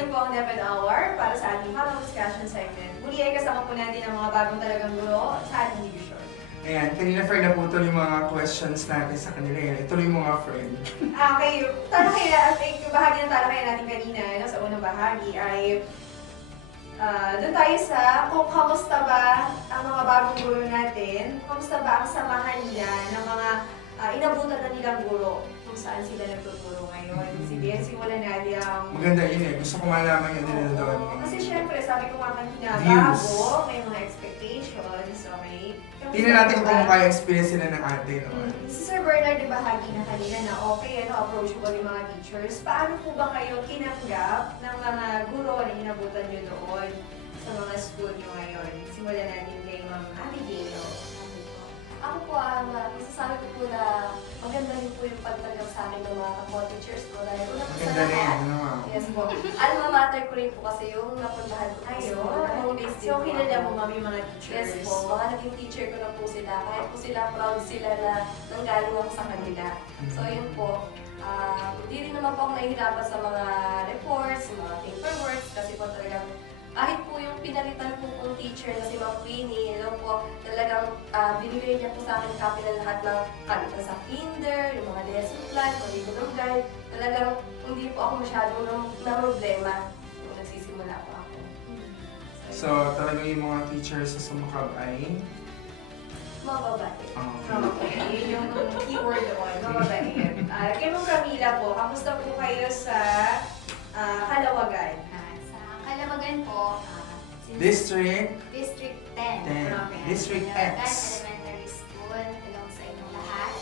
bumalik po ang Deped Hour para sa ating panel discussion segment. Muli ay kasama po natin ang mga bagong talagang guro sa ating division. Ayan, kanina Fred naputol yung mga questions natin sa kanila. Ituloy mo nga, Fred. Okay, talakay yung bahagi ng talakay natin kanina, sa unang bahagi ay doon tayo sa kung kamusta ba ang mga bagong guro natin, kamusta ba ang samahan nila ng mga inabutan na nilang guro, kung saan sila nagtuturo ngayon. Sige, simulan natin ang... Maganda yun eh. Gusto ko malaman yun din doon. Kasi syempre, sabi ko nga kanina, Views. bago, may mga expectations, okay? Tingnan natin kung kaya experience sila ng ate. No? Si Sir Bernard, bahagi na kanina na okay, approachable yung mga teachers. Paano po ba kayo kinanggap ng mga guro na inabutan nyo doon sa mga school nyo ngayon? Simulan natin kay Ma'am Abigail. Ako po, masasabi ko po na maganda rin po yung pagtanggap sa akin ng mga kapwa-teachers ko dahil una po sa Maganda rin. lahat. Ano? Yes po. Alma mater ko rin po kasi yung napuntahan ko po sa Ayun. So, kilala mo ma'am yung mga teachers? Yes po. Mga naging teacher ko na po sila. Kahit po sila, proud sila na nanggaling ako sa kanila. So, yun po. Hindi rin naman po ako nahihirapan sa mga reports, sa mga paperwork kasi po talagang kahit po yung pinalitan po pong teacher na si Ma'am Queenie, hello po, talagang binigay niya po sa akin copy na lahat ng kanita sa kinder, yung mga lesson plan, mga libro ng guide. Talagang hindi po ako masyadong na problema nung nagsisimula po ako. So, talagang yung mga teachers sa Sumakab ay... Mga babae. Okay, yun yung keyword doon, mga babae. Kay Ma'am Camila po, kamusta po kayo sa Kalawagan? Kalawagan po, District District 10. 10. Okay. District Kalawagan X. Elementary School. Hello sa inyong lahat.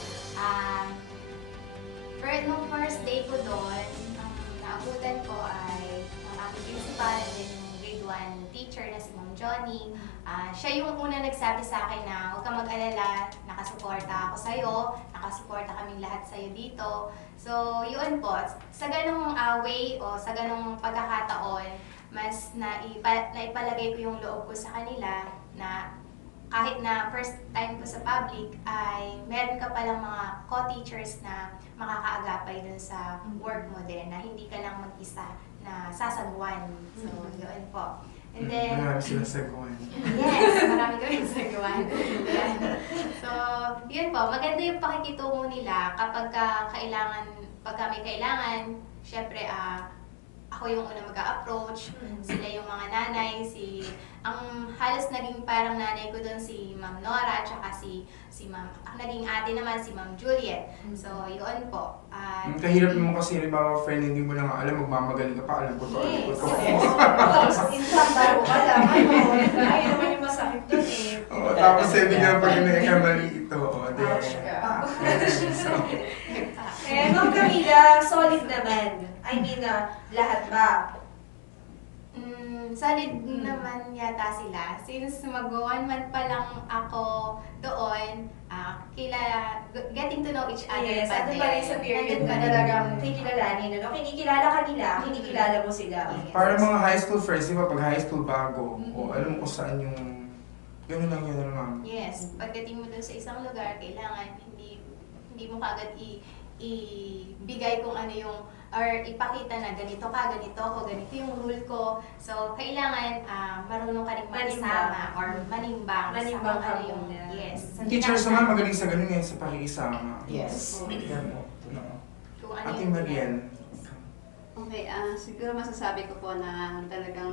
Nung first day ko doon, ang naabutan ko ay ang aking principal and then yung grade 1 teacher na si Ma'am Johnny. Siya yung una nagsabi sa akin na huwag kang mag-alala, nakasuporta ako sa'yo, nakasuporta kaming lahat sa'yo dito. So, yun po, sa ganong way o sa ganong pagkakataon, mas naipalagay ko yung loob ko sa kanila na kahit na first time ko sa public ay meron ka palang mga co-teachers na makakaagapay dun sa work mo din, na hindi ka lang mag-isa na sasagwan. So, yun po. And then, Marami silang sagwan. yes, marami kami sagawan. So, yun po, maganda yung pakikitungo nila kapag pagka may kailangan, syempre, ako yung una mag-a-approach, sila yung mga nanay, ang halos naging parang nanay ko doon si Ma'am Nora, tsaka si Ma'am, ang naging ate naman si Ma'am Juliet. So, yun po. Kahirap naman kasi, halimbawa, friend, hindi mo lang alam, magmamagaling ka pa, alam ko to, alam ko to. Tapos, insan, bago ka lang, ayun naman yung masakit doon eh. Oo, tapos sabi nga pag naikamali ito, Ouch ka. So, Ma'am Camila, solid naman. I mean, lahat ba? Solid naman yata sila. Since mag-1 month pa lang ako doon, getting to know each other Yes, pa ano din. pa rin sa period Nandun na pa rin. talagang kikilalanin, no? Kinikilala ka nila, kinikilala mo sila. Yes. para mga high school friends, di ba, pag high school bago, o alam mo kung saan yung, gano'n lang yun, ma'am. Yes, pagdating mo dun sa isang lugar, kailangan hindi mo kagad ibigay kung ano yung, or ipakita na ganito ka, ganito ako, ganito yung rule ko. So, kailangan marunong ka rin makisama or manimbang. Manimbang ka sa ano yung, muna. yes. Teachers naman magaling sa ganun eh, sa pakikisama. Yes. Yan po. Kung ano Ate yung Mariel. Okay, siguro masasabi ko po na talagang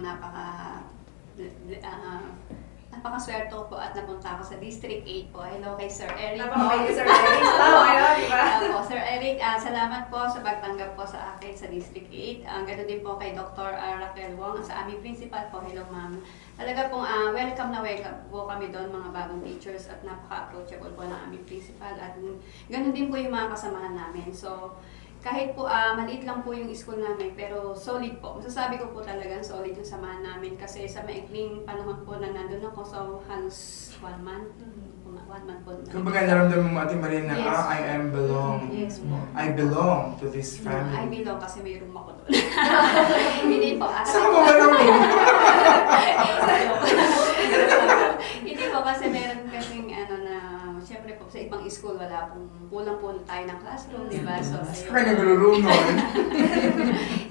napakaswerte ko po at napunta ako sa District 8 po. Hello kay Sir Eric po. Napakabay Sir Eric. Tama kayo, di ba? Po, Sir Eric, salamat po sa pagtanggap po sa akin sa District 8. Ganoon din po kay Dr. Raquel Wong, sa aming principal po. Hello ma'am. Talaga pong welcome na welcome po kami doon, mga bagong teachers, at napaka-approachable po ng aming principal. At ganoon din po yung mga kasamahan namin. So, kahit po maliit lang po yung school namin, pero solid po. Masasabi ko po talagang solid yung samahan namin kasi sa maikling panahon po na nandun ako, so halos 1 month. 1 month po. Kumbaga naramdaman mo, Ate Mariel, na Yes. I am belong. Yes po. I belong to this I family. belong kasi may room ako doon. Hindi po. Saan mo ba naman? Hindi po kasi meron kasing syempre po sa ibang school wala pong kulang po tayo ng classroom, di ba? So, Kaya nagro-room nun.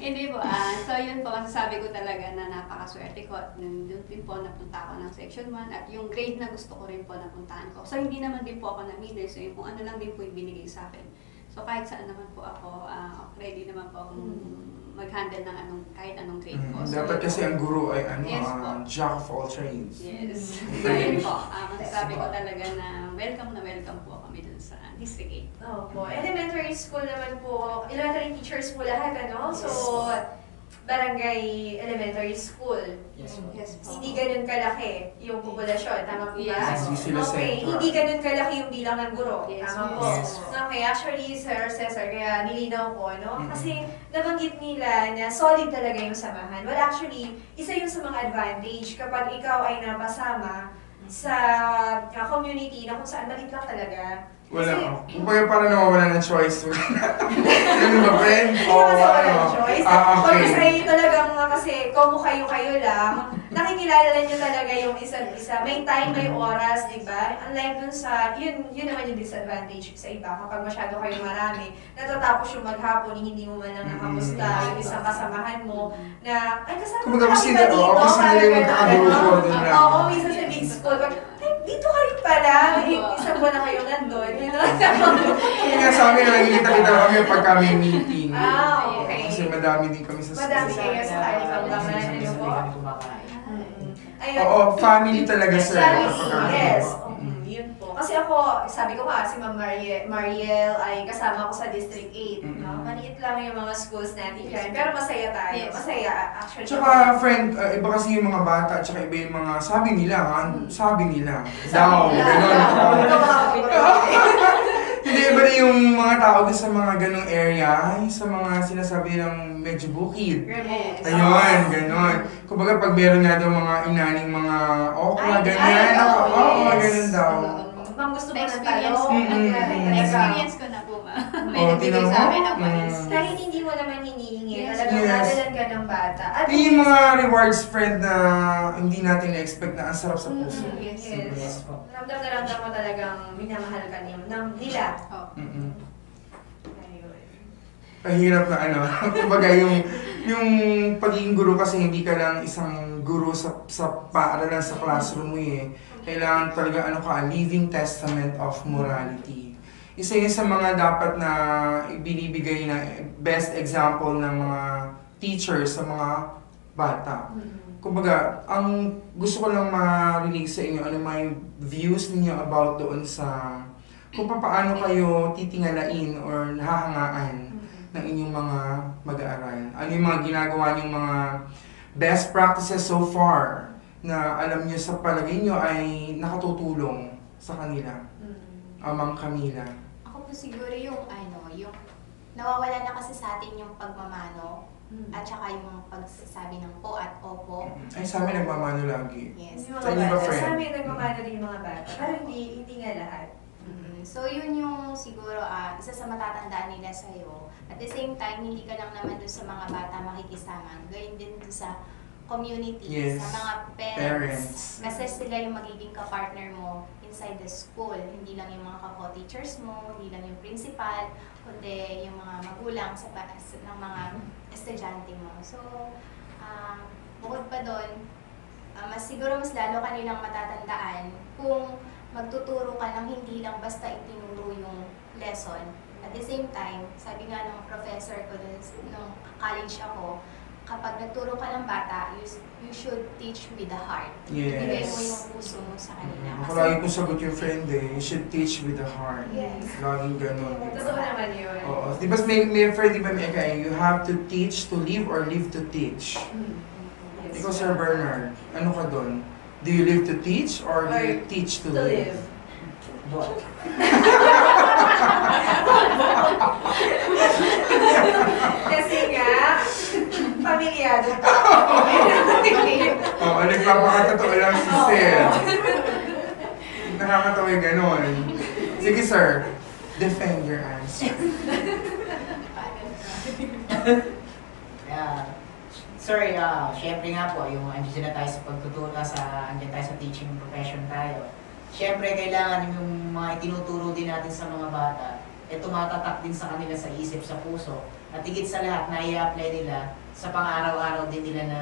hindi po. So, yun po. masasabi ko talaga na napakaswerte ko at doon din po napunta ako ng Section 1 at yung grade na gusto ko rin po napuntahan ko. So hindi naman din po ako namili, so yung kung ano lang din po yung binigay sa akin. So kahit saan naman po ako, ready naman po akong mag-handle ng kahit anong grade po. So, Dapat kasi ang guru ay Yes po. jack of all trades. Yes. So yun po, masasabi ko talaga na welcome po kami dun sa District 8. Opo. Elementary school naman po, elementary teachers po lahat, ano? So, barangay elementary school. Yes po. Yes po. Hindi ganun kalaki yung populasyon, tama po ba? Yes. Hindi sila Okay, central. hindi ganun kalaki yung bilang ng guro. Yes, Tama yes. po. Yes. Okay, actually, Sir Cesar, kaya nilinaw ko, no? Mhm. Kasi nabanggit nila na solid talaga yung samahan. Well, actually, isa yun sa mga advantage kapag ikaw ay napasama sa community na kung saan malit lang talaga. Wala Kasi- ako. Kumbaga parang nawawala ng choice. Ganun ba, friend? Hindi naman sa ano? walang choice. Okay. Pag kasi talagang kasi kung kayo lang, nakikilala niyo talaga yung isa't isa. May time, may oras, di ba? Unlike dun sa, yun naman yung disadvantage sa iba. Kapag masyado kayo marami, natatapos yung maghapon, hindi mo man lang nakamusta yung isang kasamahan mo na, ay kasama Kumbaga, ka kasi ba dito? kasi Parang nila yung ganun, magkakagrupo ano? dun lang. Oo, minsan sa big school. Ay, dito ka rin pala. Isang buwan na kayo nandun. Kaya nga sa amin, nakikita-kita kami pag kami meeting. Okay. Kasi madami din kami sa Madami school. kayo sa kalimangan, ano po? kami kumakain. Ayun. Oo, family talaga, sir. Family, Kapag kami- yes. Mm. Yun po. Kasi ako, sabi ko nga, si Ma'am Mariel ay kasama ko sa District 8. No? Maliit lang yung mga schools natin dyan. Pero masaya tayo. Yes. Masaya, actually. Tsaka, friend, iba kasi yung mga bata, tsaka iba yung mga, sabi nila, daw, gano'n. Hindi, iba rin yung mga tao din sa mga ganong area, sa mga sinasabi ng medyo bukid. Remote. Ayun, gano'n. Kumbaga, pag meron nga daw mga inaning mga okra, ganyan, oo, ganun daw. Ma'am, gusto mo ng Na-experience talong? Mm-mm. Na-experience ko na po, ma. May Oh, nagbigay tingnan sa mo. amin ng mais. Kahit hindi mo naman hinihingi, Yes. talagang Yes. dadalan ka ng bata. At Yung mga rewards, friend, na hindi natin na-expect na ang sarap sa puso. Yes. Yes po. Ramdam na ramdam mo talagang minamahal ka nila. Mm-mm. Ayun. Mahirap na ano, kumbaga yung pagiging guru kasi hindi ka lang isang guru sa paaralan sa classroom mo eh. Kailangan talaga a living testament of morality. Isa yun sa mga dapat na ibinibigay na best example ng mga teachers sa mga bata. Kumbaga, ang gusto ko lang ma-release sa inyo, ano may views ninyo about doon sa kung paano kayo titingalain or nahahangaan ng inyong mga mag-aaral. Ano yung mga ginagawa niyong mga best practices so far na alam niyo sa palagay niyo ay nakatutulong sa kanila, Ma'am Camila. Ako po siguro yung yung nawawala na kasi sa atin yung pagmamano at saka yung pagsasabi ng po at opo. Ay, sa amin nagmamano lagi. Yes. Yung Sa mga inyo ba, bata. friend? Sa amin, nagmamano din yung mga bata. Pero hindi nga lahat. So yun yung siguro isa sa matatandaan nila sa'yo. At the same time, hindi ka lang naman doon sa mga bata makikisama. Gawin din doon sa community, Yes. sa mga Parents. parents. Kasi sila yung magiging ka-partner mo inside the school. Hindi lang yung mga kako-teachers mo, hindi lang yung principal, kundi yung mga magulang ng mga estudyante mo. So, bukod pa doon, siguro mas lalo kanilang matatandaan kung magtuturo ka ng hindi lang basta itinuro yung lesson. At the same time, sabi nga ng professor ko dun, nung college ako, kapag nagturo ka ng bata, you should teach with the heart. Ibigay mo yung Yes. puso mo sa kanila. Ako lagi kong sagot yung friend eh, you should teach with the heart. Yes. Laging ganun. Totoo naman yun. Oo. Di ba may friend, di ba may kaya, you have to teach to live or live to teach. Yes. Ikaw, Sir Bernard, ano ka doon? Do you live to teach or do you teach to To live? live. Both. Kasi nga, pamilyado pa. Oo, nagpapakatotoo lang si Sir. Nakakatawa yung ganon. Sige, sir. Defend your answer. Sir, syempre nga po, yung andyan na tayo sa pagtuturo, andyan tayo sa teaching profession tayo. Syempre, kailangan yung mga itinuturo din natin sa mga bata, tumatatak din sa kanila sa isip, sa puso. At higit sa lahat, na i-apply nila sa pang-araw-araw din nila na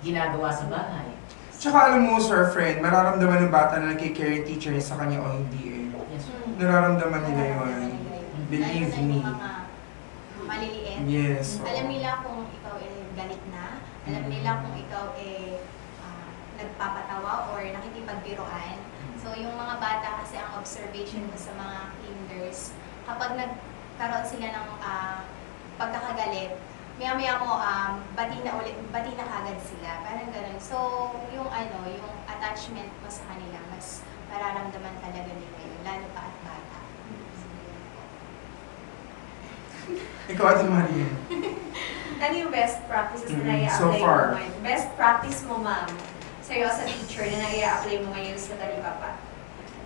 ginagawa sa bahay. Tsaka alam mo, Sir Friend, mararamdaman ng bata na nagkikare teacher niya sa kanya o hindi eh. Yes. Nararamdaman nila yun. Believe Lalo na me. yung mga maliliit. Yes. Alam nila kung ikaw galit na. Alam nila kung ikaw nagpapatawa or nakikipagbiruan. So yung mga bata kasi ang observation ko sa mga kinders, kapag nagkaroon sila ng pagkakagalit, maya-maya mo bati na kagad sila. Parang ganun. So yung yung attachment mo sa kanila, mas mararamdaman talaga nila yun, lalo pa at bata. Ikaw, Ate Maria. Ano yung best practices na So nai-apply far. mo ngayon? Best practice mo, ma'am, sa'yo as a teacher na nai-apply mo ngayon sa Talipapa?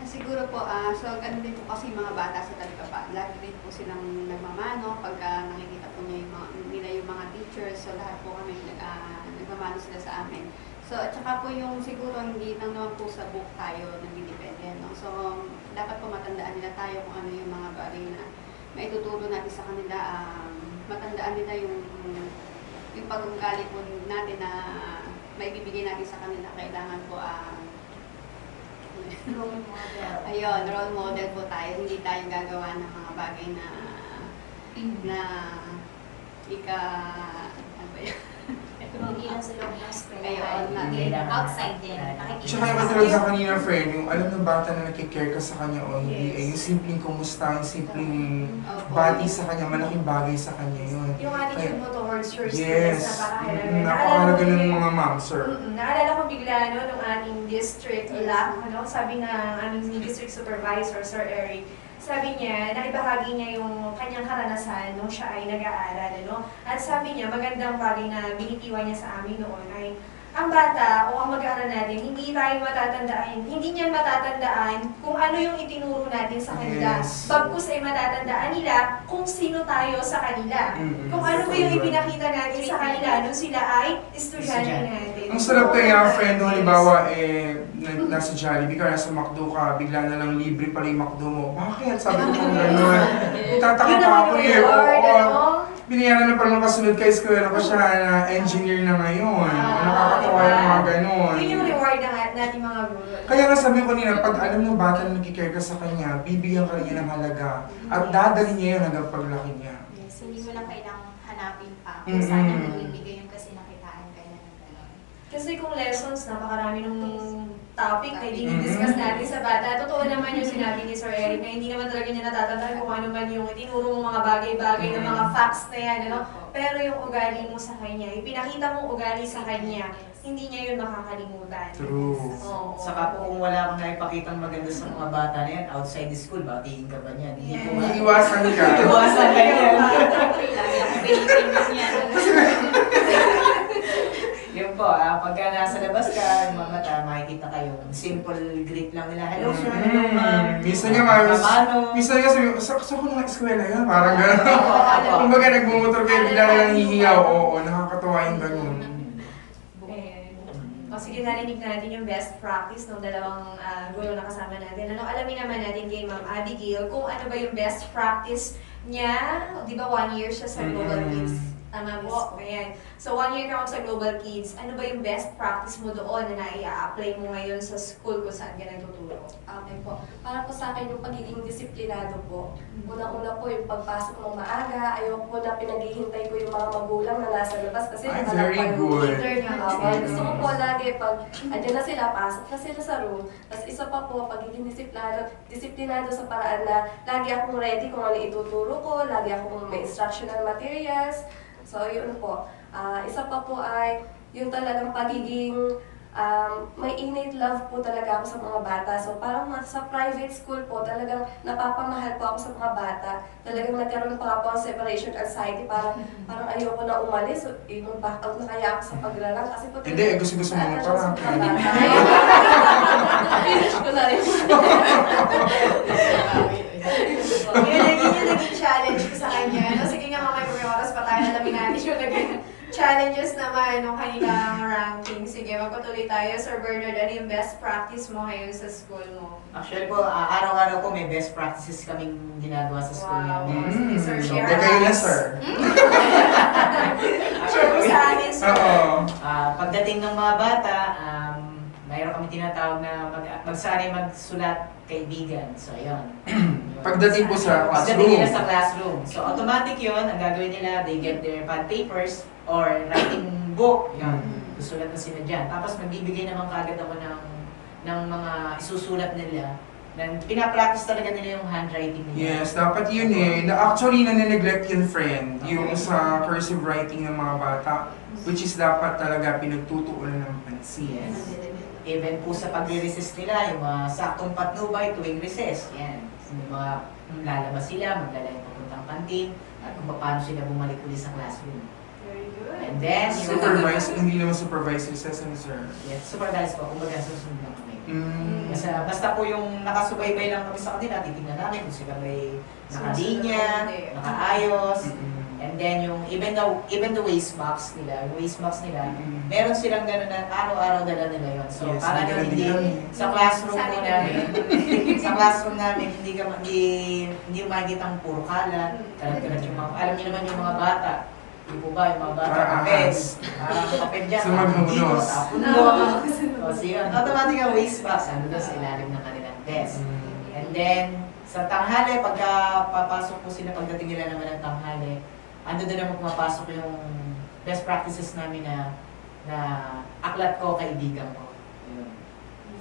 Siguro po, so ganun din po kasi yung mga bata sa Talipapa. Lagi din po silang nagmamano pagka nakikita po nila yung mga teachers. So lahat po kami nagmamano sila sa amin. So at saka po yung siguro hindi lang naman po sa book tayo nagdidepende. No? So dapat po matandaan nila tayo kung ano yung mga bagay na maituturo natin sa kanila. Matandaan nila yung pag-ugali po natin na maibibigay natin sa kanila. Kailangan po Role model. ayun, role model po tayo. Hindi tayo gagawa ng mga bagay na ano ba yun? Hindi lang sa loob ng eskwela. Ayun, Hindi na- outside din. Nakikita Tsaka yung sa katulad sa kanina, friend, yung alam ng bata na nakikare ka sa kanya o hindi, Yes. eh, yung simpleng kumusta, yung simpleng Opo. bati sa kanya, malaking bagay sa kanya yun. Yung attitude mo towards your students, Yes. napakahalaga. Napakahalaga ng mga ma'am, sir. Naalala ko bigla, nung ating district lab, sabi ng aming district supervisor, Sir Eric, sabi niya, naibahagi niya yung kanyang karanasan nung siya ay nag-aaral, At sabi niya, magandang bagay na binitiwan niya sa amin noon ay, ang bata o ang mag-aaral natin, hindi niyan matatandaan kung ano yung itinuro natin sa kanila. Yes. Bagkus ay matatandaan nila kung sino tayo sa kanila. Kung ano ba yung ipinakita natin sa kanila nung sila ay estudyante natin. Ang sarap kaya, friend, no, halimbawa, nasa Jollibee ka, nasa McDo ka, bigla na lang libre pala yung McDo mo. Bakit? Sabi ko kung gano'n. Tataka Yun pa naman ako yung eh. reward, Oo. Binayaran na pala kasunod kay eskwela ko siya na engineer na ngayon. Nakakatawa yung mga gano'n. Yun yung reward ng natin mga guro. Kaya nga sabi ko nila, pag alam ng bata na nagkikare ka sa kanya, bibigyan ka rin niya ng halaga. At dadali niya yun hanggang paglaki niya. Yes, hindi mo lang kailangang hanapin pa kung Mm-mm. saan ang nagbibigay yung kasi nakitaan ka na ng gano'n. Kasi kung lessons, napakarami nung topic na dinidiscuss natin sa bata. Totoo naman yung sinabi ni Sir Eric na hindi naman talaga niya natatandaan kung ano man yung itinuro mong mga bagay-bagay na mga facts na yan, Pero yung ugali mo sa kanya, ipinakita mong ugali sa kanya, hindi niya yun makakalimutan. True. Oo. Saka po kung wala kang naipakitang maganda sa mga bata na yan, outside the school, batiin ka ba niyan? Hindi po ba? Iiwasan ka. Iwasan ka yan. Lagi ako pinipindot yan. Yun po, pagka nasa labas ka, mga mata, makikita kayo, simple greet lang nila. Hello sir, hello ma'am. Minsan nga, ma'am, Mamano. minsan nga sabi ko, sa ko nung eskwela yan, parang gano'n. Opo. Kumbaga nagmumotor kayo, bigla na lang hihingaw, oo, nakakatawa yung gano'n. Ayan. O sige, narinig natin yung best practice ng dalawang guro na kasama natin. Alamin naman natin kay Ma'am Abigail kung ano ba yung best practice niya. Di ba 1 year siya sa Global Kids? Tama po. Ayan. So 1 year ka sa Global Kids. Ano ba yung best practice mo doon na nai-apply mo ngayon sa school kung saan ka nagtuturo? Okay po. Para po sa akin yung pagiging disiplinado po. Unang-una po yung pagpasok ng maaga. Ayoko po na pinaghihintay ko yung mga magulang na nasa labas kasi Ay, nakalak very pa yung good. heater niya. Okay. Gusto ko po lagi pag andyan na sila, pasok na sila sa room. Tapos isa pa po, pagiging disiplinado sa paraan na lagi akong ready kung ano ituturo ko, lagi akong may instructional materials. So, yun po. Isa pa po ay yung talagang pagiging may innate love po talaga ako sa mga bata. So, parang sa private school po, talagang napapamahal po ako sa mga bata. Talagang nagkaroon pa ako ng separation anxiety. Parang ayoko na umalis. So, yung back out na kaya ako sa pagrarang. Kasi po, Hindi, gusto-gusto mo na parang. Finish ko na rin. Yun yung naging challenge ko sa kanya. Sige nga mamaya kung may oras pa tayo, alamin natin yung naging challenges naman nung kanilang ranking. Sige, magpatuloy tayo. Sir Bernard, ano yung best practice mo ngayon sa school mo? Actually po, araw-araw po may best practices kaming ginagawa sa school Wow. namin. Sige, sir, share Okay, kayo na, us. sir. Share mo pagdating ng mga bata, mayroon kami tinatawag na magsanay magsulat kaibigan. So, ayun. Pagdating po sa Pagdating nila classroom. sa classroom. So, automatic yun. Ang gagawin nila, they get their pad papers or writing book. Yun. Susulat na sila dyan. Tapos, magbibigay naman kagad ako ng mga isusulat nila. Pinapractice talaga nila yung handwriting nila. Yes, dapat yun eh. Actually, nane-neglect yun, friend. Yung sa cursive writing ng mga bata. Which is dapat talaga pinagtutuunan ng pansin. Yes. Even po sa pagre-recess nila, yung mga saktong patnubay tuwing recess. Yan. Yung mga lalabas sila, maglalay papuntang kantin, at kung paano sila bumalik ulit sa classroom. Very good. And then, Supervise, hindi naman supervise yung session, sir. yes, supervise po, kumbaga susunod lang kami. Mm. Basta po yung nakasubaybay lang kami sa kanila, titignan namin kung sila may nakalinya, nakaayos. And then yung even the waste box nila, meron silang gano'n na araw-araw dala nila yun. So Yes, para may ganun hindi din kami. sa classroom Sa po amin namin, sa classroom namin hindi makikita ang puro kalat. Kalat-kalat yung mga, alam niyo naman yung mga bata. Di po ba, yung mga bata, kapes. Kapes dyan, dito, Sumaghunos. sa puno. So yun, automatic ang waste box, ano doon sa ilalim ng kanilang desk. And then, sa tanghali, pagka papasok po sila, pagdating nila naman ng tanghali, ando doon naman pumapasok yung best practices namin na aklat ko, kaibigan ko. Yun.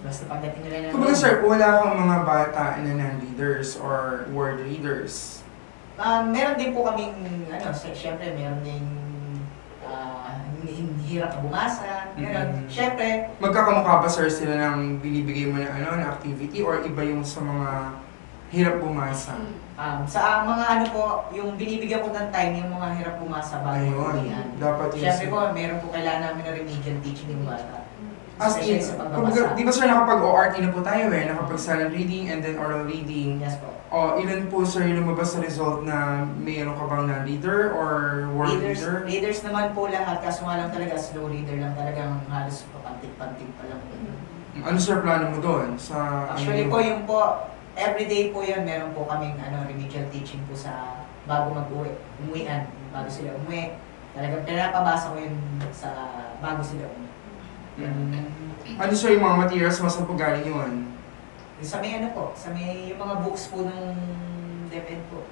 Basta pagdating nila naman. Kumbaga sir, wala kang mga bata na non-readers or word readers. Meron din po kaming, syempre meron din hirap na bumasa. Meron. Syempre, Magkakamukha ba sir sila ng binibigay mo na na activity or iba yung sa mga hirap bumasa? sa mga po, yung binibigyan ko ng time, yung mga hirap bumasa bago Ayun, yan. dapat yun. Syempre sir. po, meron po kailangan namin na remedial teaching yung bata. As in, Especially sa kumbaga, pagbabasa. di ba sir nakapag-ORT na po tayo nakapag-silent reading and then oral reading. Yes po. O, ilan po sir yung lumabas sa result na mayroon ka bang non-reader or word reader? Readers naman po lahat, kaso nga lang talaga slow reader lang talagang halos papantik-pantik pa lang. Ano sir plano mo doon? Sa, Actually po, yung po, everyday po yun, meron po kaming remedial teaching po sa bago mag-uwi. Umuwian, bago sila umuwi. Talagang pinapabasa ko yun sa bago sila umuwi. Ano sir yung mga materials mo saan po galing yun? Sa may sa may yung mga books po ng DepEd po.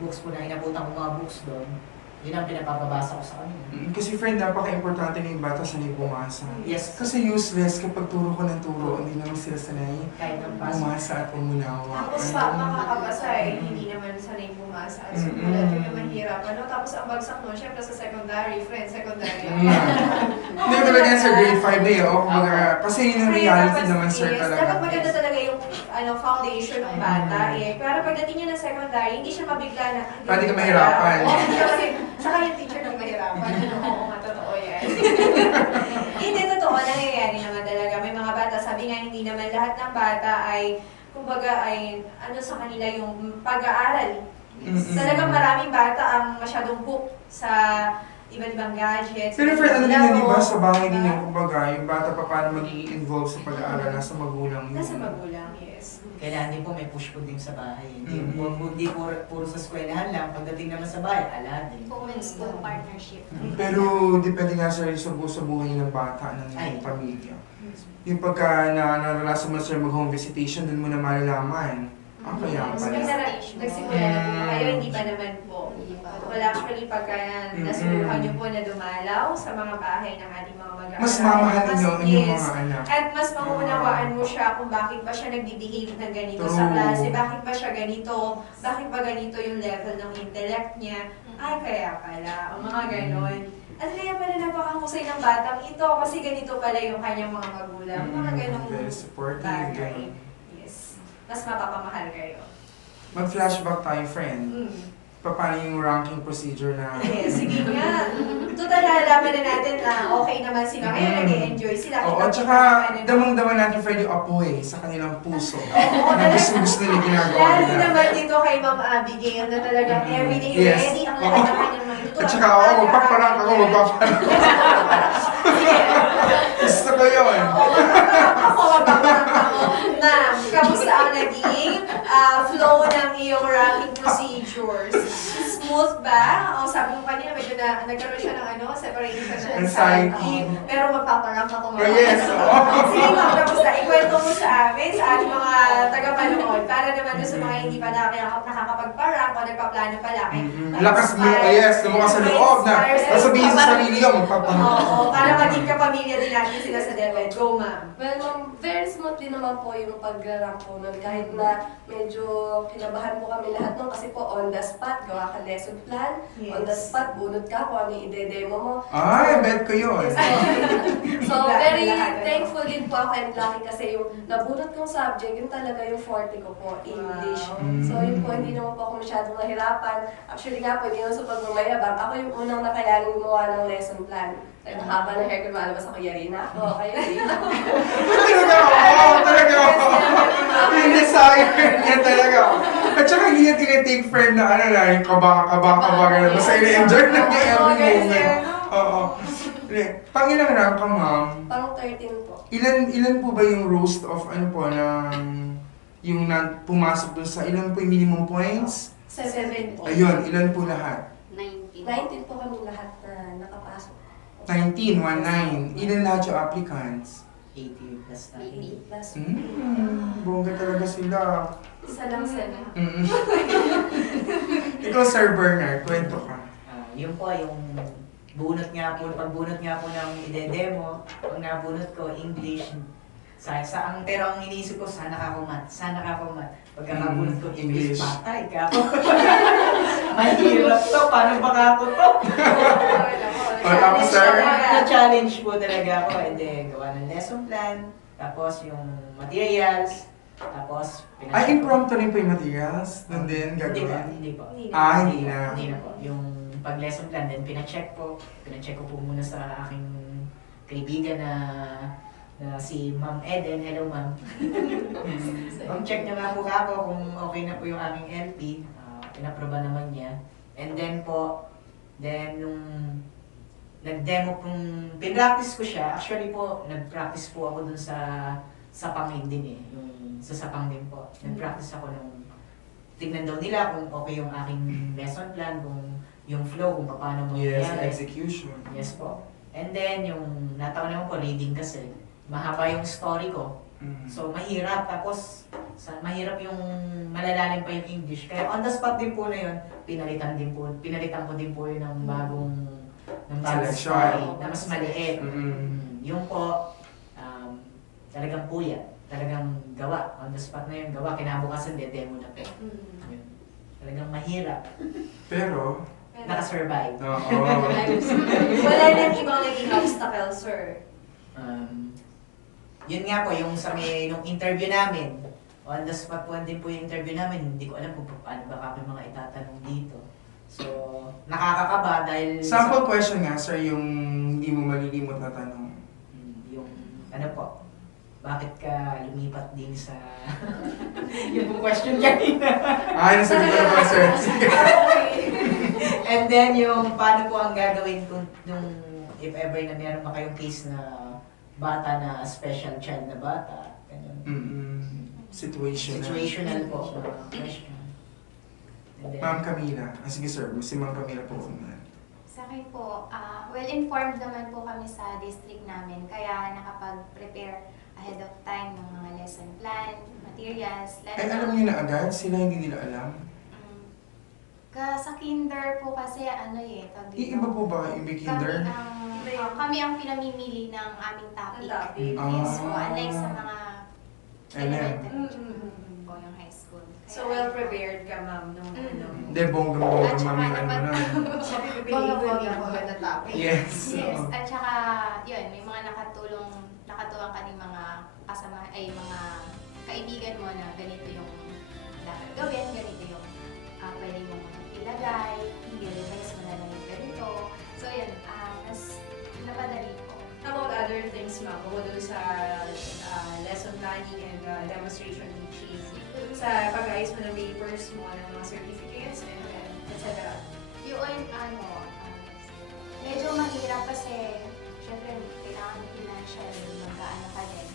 Books po na inabutan ko mga books doon. Yun ang pinapabasa ko sa kanila. Kasi friend, napaka-importante na yung bata sanay bumasa. Yes, Kasi useless kapag turo ko ng turo, hindi naman sila sanay kahit ng paso. bumasa at umunawa. Tapos makakabasa hindi naman sanay bumasa. So, wala yun yung mahirap. Tapos ang bagsak nun, syempre sa secondary, secondary. Hindi talaga yan sa grade 5 na yun. Kumbaga, kasi yun yung reality naman sir talaga. Dapat maganda talaga yung foundation ng bata Pero pagdating niya ng secondary, hindi siya mabigla na. Hindi ka mahirapan. Kasi saka yung teacher nang mahirapan. Oo nga, totoo yan. Hindi, totoo. Nangyayari naman talaga. May mga bata, sabi nga hindi naman lahat ng bata ay, kumbaga ay, sa kanila yung pag-aaral. Talagang maraming bata ang masyadong hook sa iba't ibang gadgets. Pero friend, ano din yun, di ba? laro, Sa bahay din diba? yung kumbaga, yung bata pa paano magiging involved sa pag-aaral, nasa magulang yun. Nasa magulang, yes. Kailangan din po may push po din sa bahay. Hindi puro sa eskwelahan lang. Pagdating naman sa bahay, ala din. Home and school partnership. Pero depende nga sa buhay ng bata, ng Ay. pamilya. Yung pagka naranasan mo sir mag-home visitation, dun mo na malalaman. Kaya Yes, pala. kasi nagsimula na po kayo, hindi pa naman po. Wala actually pagka nasubukan niyo po na dumalaw sa mga bahay ng ating mga mag-aaral. Mas mamahalin nyo ang inyong yes, mga anak. at mas maunawaan mo siya kung bakit ba siya nagbe-behave ng ganito sa True. klase, bakit ba siya ganito, bakit ba ganito yung level ng intellect niya. Ay, kaya pala, o mga ganon. At kaya pala napakahusay ng batang ito kasi ganito pala yung kanyang mga magulang. Mga ganong Very supportive. bagay. ganun. Yes. Mas mapapamahal kayo. Mag-flashback tayo, friend. Paano yung ranking procedure na... Yes, sige nga. Total, nalalaman na natin na okay naman sila. Ngayon, nag-enjoy sila. Oo, Kita- tsaka kita- damang-daman natin, friend, yung apoy sa kanilang puso. Oo, Na gusto nila ginagawa Lalo nila. naman dito kay Ma'am Abigail na talagang everyday Yes. ready ang lahat ng kanyang mga ituturuan. At saka ako, magpaparang ako, magpaparang. Gusto ko yun. Ako, magpaparang ako. Ma'am, kamusta ang naging flow ng iyong ranking procedures? smooth ba? O sabi mo kanina, medyo nagkaroon siya ng separation ng Anxiety. Pero magpaparang ako Oh, yes. Sige ma'am, tapos na, ikwento mo sa amin, sa ating mga tagapanood, para naman doon sa mga hindi pa nakakapagparang o nagpaplano pala. Lakas mo, yes, lumukas sa loob na. Sasabihin sa sarili yun, magpapahinga. Oo, para maging kapamilya din natin sila sa DepEd. Go ma'am. Well, ma'am, very smoothly naman po yung pag-rank po nun. Kahit na medyo kinabahan po kami lahat nun kasi po on the spot, gawa ka lesson plan. Yes. On the spot, bunot ka kung ano yung ide-demo mo. Ay, bet ko yun. So, very thankful din po ako and lucky kasi yung nabunot kong subject, yun talaga yung forte ko po, English. Wow. So, yun po, hindi naman po ako masyadong nahirapan. Actually nga po, hindi naman sa pagmamayabang. Ako yung unang nakayanin gumawa ng lesson plan. Ang haba ng hair ko, malabas ako, yari na ako, kayo dito. Talaga ako, talaga ako. Yung desire niya talaga ako. At saka hindi niya tinitake firm na yung kabaka-kabaka. Basta ina-enjoy lang niya every moment. Oo. Pang-ilang rank ka, ma'am? Pang 13 po. Ilan po ba yung roast of yung pumasok doon sa ilan po yung minimum points? 7 po. Ayun, ilan po lahat? 19 po kami lahat na nakapasok. 19, 19. Ilan lahat yung applicants? 80 plus na. 80 plus. Bongga talaga sila. Isa lang sila. Ikaw, Sir Bernard, kwento ka. Yun po, yung pagbunot nga po ng ide-demo, pag nabunot ko, English, pero ang iniisip ko, sana ka kumat. Pagkakabunot ko, English, English. patay ka po. Mahirap to, paano baka ako to? Tapos, sir? Na-challenge po talaga ako, and then gawa ng lesson plan, tapos yung materials, tapos Ay, impromptu rin po yung materials? Doon din gagawin? Hindi po. Hindi na. Hindi na po. Yung pag-lesson plan, then pina-check ko po muna sa aking kaibigan na si Ma'am Eden. Hello, Ma'am. Ma'am, check niya nga po ako kung okay na po yung aking LP. Pinaproba naman niya. And then nung nag-demo pong, pinractice ko siya. Actually po, nag-practice po ako dun sa pangig din eh. Yung sa sapang din po. Nag-practice ako nung tignan daw nila kung okay yung aking lesson plan, kung yung flow, kung paano Yes, mangyayari. execution. Yes po. And then, yung nataon naman ko, reading kasi. Mahaba yung story ko. So, mahirap. Tapos, mahirap yung malalalim pa yung English. Kaya on the spot din po na yun, pinalitan ko din po yun ng bagong Selection. story na mas maliit. Mm-hmm. Yung po, talagang puyat. Talagang gawa. On the spot na yun, gawa. Kinabukasan, demo na po. Yun. Talagang mahirap. Pero, Nakasurvive. oo. Wala nang ibang naging obstacle, sir. Yun nga po, yung nung interview namin, on the spot po din po yung interview namin, hindi ko alam kung paano ba kami mga itatanong dito. So, nakakakaba dahil Sample question nga, sir, yung hindi mo malilimot na tanong. yung ano po, bakit ka lumipat din sa yung question kanina. Nasagot ko na ba, sir? And then yung paano po ang gagawin kung if ever na meron pa kayong case na bata na special child na bata, ganyan. Situational. po question. And then, Ma'am Camila. Sige, sir. Si Ma'am Camila po. Sa akin po, well-informed naman po kami sa district namin, kaya nakapag-prepare ahead of time ng mga lesson plan, materials, Ay, alam niyo na agad? Sila hindi nila alam? Sa kinder po kasi tawag dito. Iba po ba yung kinder? Kami ang pinamimili ng aming topic. Topic. Yes po, unlike sa mga elementary po yung high school. So, well prepared ka, ma'am, nung Hindi, bongga-bongga mami yung ano na. Pipiliin mo na topic. Yes. Yes, oo. at saka, yun, may mga nakatuwang ka ng mga mga kaibigan mo na ganito yung dapat gawin, ganito yung pwede mong ilagay, i-revise mo na lang yung ganito. So, yun, mas napadali po. How about other things, ma'am? Bukod doon sa lesson planning and demonstration teaching, sa pag-ayos mo ng papers mo, ng mga certificates, and etc. Yun, medyo mahirap kasi, syempre, kailangan financial mag-ano ka din.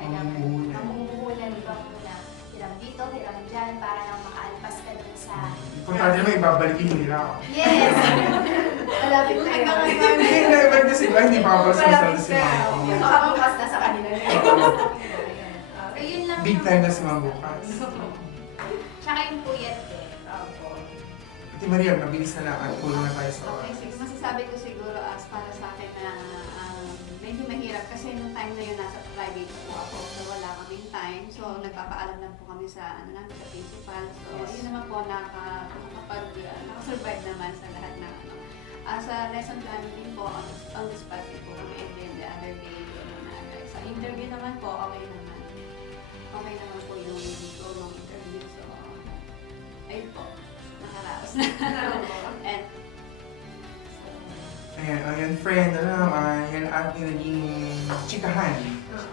Kailangan mamumuhunan ka muna. Hiram dito, hiram dyan, para lang makaalpas ka dun sa Importante Alam mo, ibabalik yung nila ako. Yes! Malapit na yun. Hindi, na-ibalik kasi ba, hindi pa ako Malapit si na. Ma'am. Makabukas na sa kanila. So, yun lang Big naman. time na si Ma'am bukas. Tsaka yung puyat din. Ate Maria, mabilis na lang at tulong na tayo sa Okay, oras. sige. Masasabi ko siguro as para sa akin na medyo mahirap kasi nung time na yun nasa private po ako so wala kaming time. So nagpapaalam lang po kami sa namin sa principal. So yun naman po nakasurvive naman sa lahat na sa lesson planning din po on the spot din po kami and then the other day sa interview naman po okay naman. Okay naman po yung flow ng interview. So ayun po. Nakaraos na. And Ayan, friend, yan ating naging chikahan.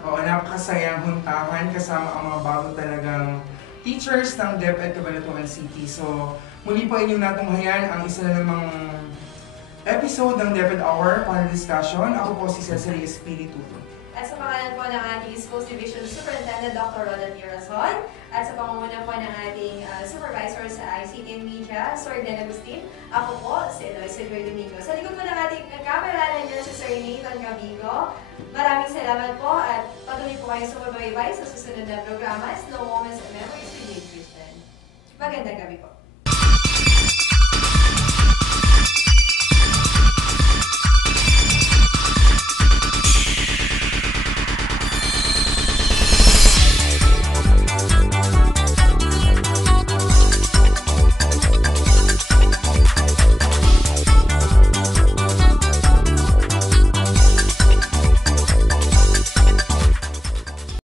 Oo, napakasayang huntahan kasama ang mga bago talagang teachers ng DepEd Cabanatuan City. So, muli po inyong natunghayan ang isa na namang episode ng DepEd Hour para discussion. Ako po si Cesare Espiritu. At sa pangalan po ng ating East Coast Division Superintendent Dr. Roland Mirazon at sa pangunguna po ng ating Supervisor sa ICT and Media, Sir Den Agustin, ako po si Eloise Joy Domingo. Sa likod po ng ating camera nandiyan si Sir Nathan Gabigo. Maraming salamat po at patuloy po kayo sumubaybay sa susunod na programa Slow Moments and Memories with Dave Christian. Magandang gabi po.